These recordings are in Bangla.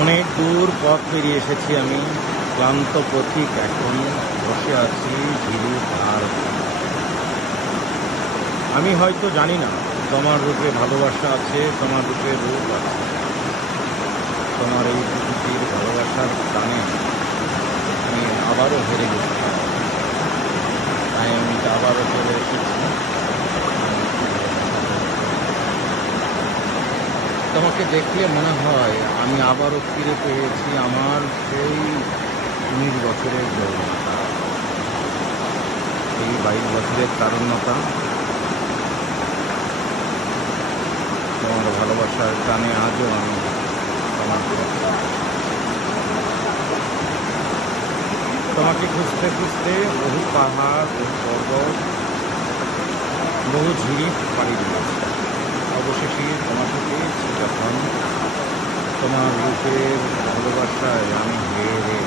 অনেক দূর পথ পেরিয়ে এসেছি আমি। ক্লান্ত পথিক এখন বসে আছি ঝিরি পার আমি হয়তো জানি না, তোমার রূপে ভালোবাসা আছে, তোমার রূপে রূপ আছে। তোমার এই প্রকৃতির ভালোবাসার টানে আমি আবারও হেরে গেছি। তাই আমি আবারও চলে এসেছি তোমাকে দেখলে মনে হয় আমি আবারও ফিরে পেয়েছি আমার সেই উনিশ বছরের যৌবনতা এই বাইশ বছরের তারুণ্যতা। তোমার ভালোবাসার টানে আজও আমি তোমার তোমাকে খুঁজতে খুঁজতে বহু পাহাড়, বহু পর্বত, বহু ঝিরি পাড়ি দিয়েছি। অবশেষে তোমার রূপের ভালোবাসায় আমি হেরে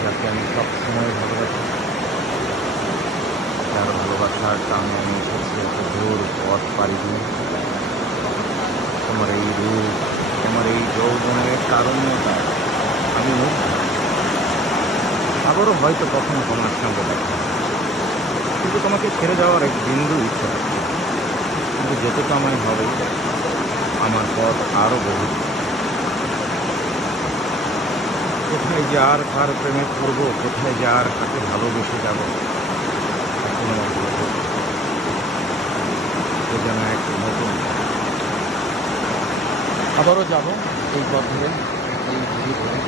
যাকে আমি সবসময় ভালোবাসি যার ভালোবাসার টানে আমি এসেছি এত দূর পথ পাড়ি দিয়ে তোমার এই রূপ তোমার এই কারণ্যতা আমি আবারও হয়তো কখনো তোমার সঙ্গে দেখা কিন্তু তোমাকে ছেড়ে যাওয়ার এক বিন্দু ইচ্ছা কিন্তু যেতে তো আমায় হবেই। আমার পথ আরও বহু কোথায় যে আর কার প্রেমে পড়ব কোথায় যে আর কাকে ভালোবেসে যাব, এখনও। যেন এক নতুন আবারও যাব এই পথ। ধরে এই ধীরে ধরে